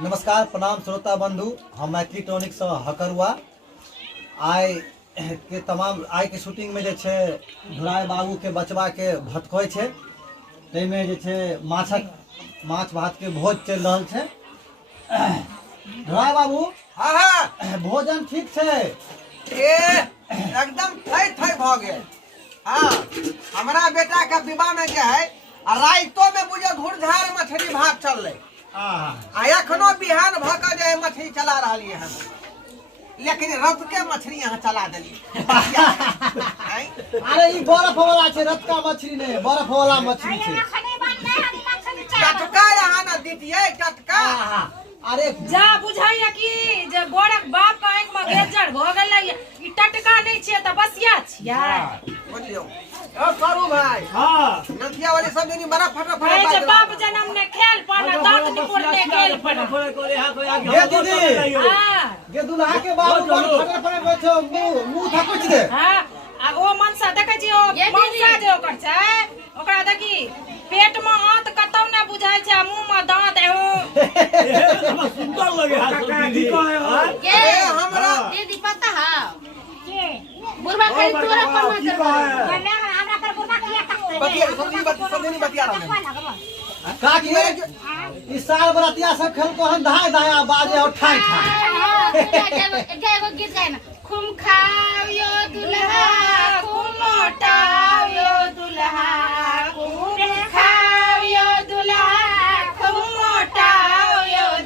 नमस्कार प्रणाम श्रोता बंधु, हम मैथिली टॉनिक से हकरुआ आय के तमाम आय के शूटिंग में जे छे धुराय बाबू के बचवा के भतखोय छे, तैमे जे छे माछ भात के भोज चल रहल छे। धुराय बाबू, हाँ हाँ भोजन ठीक छे? एकदम थई थई भ गेल। हाँ, हमारा बेटा का विवाह में क्या है, राइतो में बुझे घुड़झार मछली भात चल रही। एखनो बिहान भक जाए मछली चला रही है, लेकिन रत के मछली यहाँ चला दिली। अरे ई बर्फ वाला छे, रत का मछली नहीं, बर्फ वाला मछली छे। टटका यहाँ न दीतिए टटका। अरे जा बुझाइया कि जे गोरक बाप का आंख में गेजर भ गेलै, ई टटका नहीं छिए त बसिया छिए। बोलियो ओ करू भाई। हां, नथिया वाली सब दिन बड़ा फटाफट ए जे बाप जन्म ने खेल पाना दांत निपुर ने खेल पाना। ये दीदी, हां ये दुल्हा के बाबू पर फटे फटे बैठो, मुंह था कुछ दे। हां, आ ओ मनसा देखै छी, ओ मनसा जे ओकर छै, ओकरा देखी पेट में हाथ कतौ न बुझाय छै, मुंह में दांत एहो सुंदर लगे हाथ दीदी। ये हमरा दीदी पता है के बुढ़वा खाली तोरा पर मत कर, हमरा पर बुढ़वा किया तकते बतिया सब बतिया रहा है। का की इस साल बरातिया सब खेल को हम धाय धाया बाजे और ठाई ठाई। एगो गीत गाए ना, खूम खाओ दुल्हा खूम मोटाओ दुल्हा, खूम खाओ दुल्हा खूम मोटाओ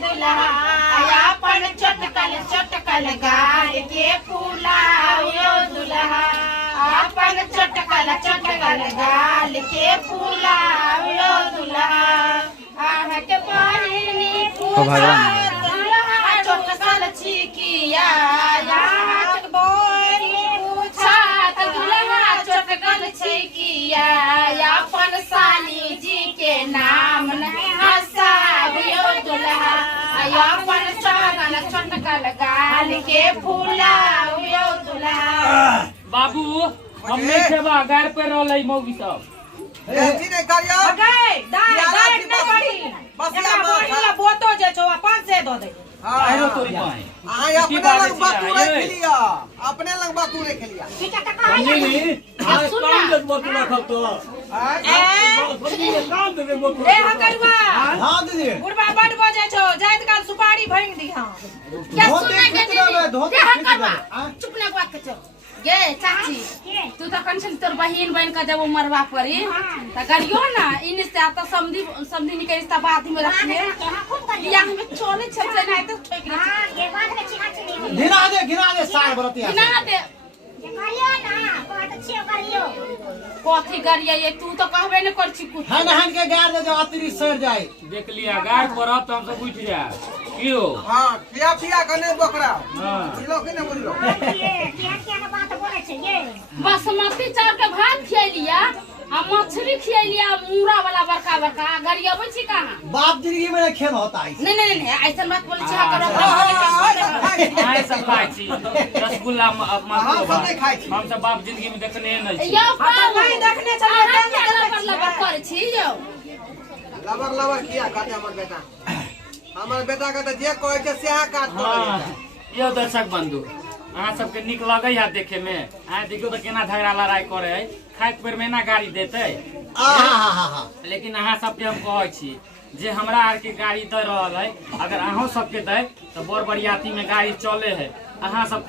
दुल्हा, अपन चटकल गाल के फुलाओ दुल्हा, अपन चटकल गाल के फुलाओ दुल्हा, आह के पानी पूछा दुल्हा चटकल छिकिया, आह के पानी पूछा दुल्हा चटकल छिकिया, अपन साली जी के नाम नहीं हंसाओ दुल्हा, अपन चटकल गाल के फुलाओ दुल्हा। बाबू हमने सेवा गार पे रहलै मौगी सब। ऐसी नहीं करियो। गए दाई न पड़ी बस एकरा बोहिला बोतो जे छो 5 से दो दे। आइरो तोरी पाए आय अपने लंग बातू रख लिया, अपने लंग बातू रख लिया। नहीं आज काम दे बोतल रखब तो काम दे बोतल। ए हकरवा, हां दीदी, बुढ़वा बड़ बजे छो, जाइत काल सुपारी भंग दी। हां क्या सुना के धोती क्या खींच करवा दे। चुप ना बात कर। गे चाची तू तो कंसन तोर बहिन बन का जब मरवा पड़ी त करियो ना, इन से आता समधी निकल रिश्ता बात में रखिए या हमें चोले छल से नहीं तो ठेक रे। हां के बात में चिका चली गिना दे साल बरातिया ना दे करियो ना, बात अच्छी करियो कथी करिए, ये तू तो कहबे न कर छी कुछ हन हन के गार दे जो अतिरी सर जाए। देख लिया गार परब तो हम सब उठ जा कियो। हां, खिया कने बोकरा। हां बुझलो कि नहीं बुझलो? क्या बात बोले छे ये बासमती चावल के भात खियलिया, आ मछली खियलिया मूरा वाला बड़का बड़का गरियाबे छी कहां। बाप जिंदगी में खेल होता है। नहीं ऐसा मत बोले छी। कर आए सब खाई छी रसगुल्ला हाँ, मत सब नहीं खाई छी। हम सब बाप जिंदगी में देखने नहीं छी। यो नहीं देखने चले लबर कर छी यो लबर किया काटे हमर बेटा का तो जे कहे छे सेहा काट हां कर। यो दर्शक बंधु, अहाँ सबके निक लगे है देखे में। आ देखियो तो केना झगड़ा लड़ाई करे है, खाए पेड़ में ना गाड़ी देते। लेकिन अहाँ सबके हम कहै छी जे हमरा आर के गाड़ी दे रहल है, अगर अहाँ सबके दे तो बड़ बरियाती में गाड़ी चले है। अहाँ सब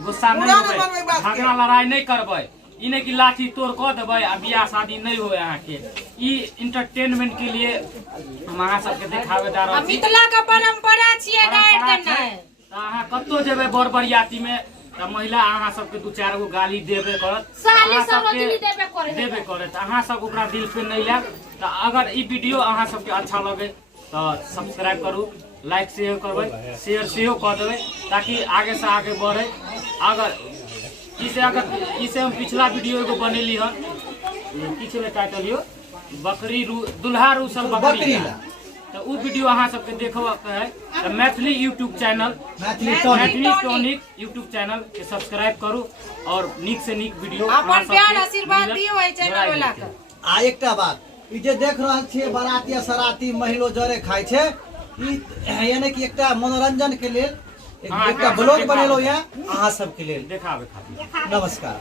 गुस्सा नहीं होबे, झगड़ा लड़ाई नहीं करबे, ई नहीं कि लाठी तोड़ कर देबे आ बियाह शादी नहीं होए। अहाँ के ई इंटरटेनमेंट के लिए हम अहाँ सबके दिखावे जा रहल छी। मिथिला का परंपरा छिए गाइड देना। अहाँ कतो जेबे बड़ बरियाती में त महिला अहाँ सबके 2-4 गो गाली देबे करत, साली अहाँ सब सबके रोजनी देबे करे त अहाँ सब ओकरा दिल पे नहीं लेब। त अगर ई वीडियो अहाँ सबके अच्छा लगे तो सब्सक्राइब करू, लाइक शेयर करबे, शेयर सेहो कर देबे ताकि आगे से आगे बढ़े। अगर इसे हम पिछला वीडियो एगो बनेली हन, किछु में टाइटल यो बकरी दुल्हा रूसल बकरी, तो उ वीडियो अहाँ सबके देखबा के है तो Maithili YouTube channel Maithili tonic YouTube channel के सब्सक्राइब करू और नीक से नीक वीडियो अपन प्यार आशीर्वाद दियो है चैनल वाला के। आ एकटा बात, ई जे देख रहल छियै बाराती सराती महिलो जरे खाय छै, ई यानी कि एकटा मनोरंजन के लेल हाँ, एकटा हाँ, ब्लॉग देखा- बनेलो यहाँ अहाँ सबके लेल। देखा नमस्कार।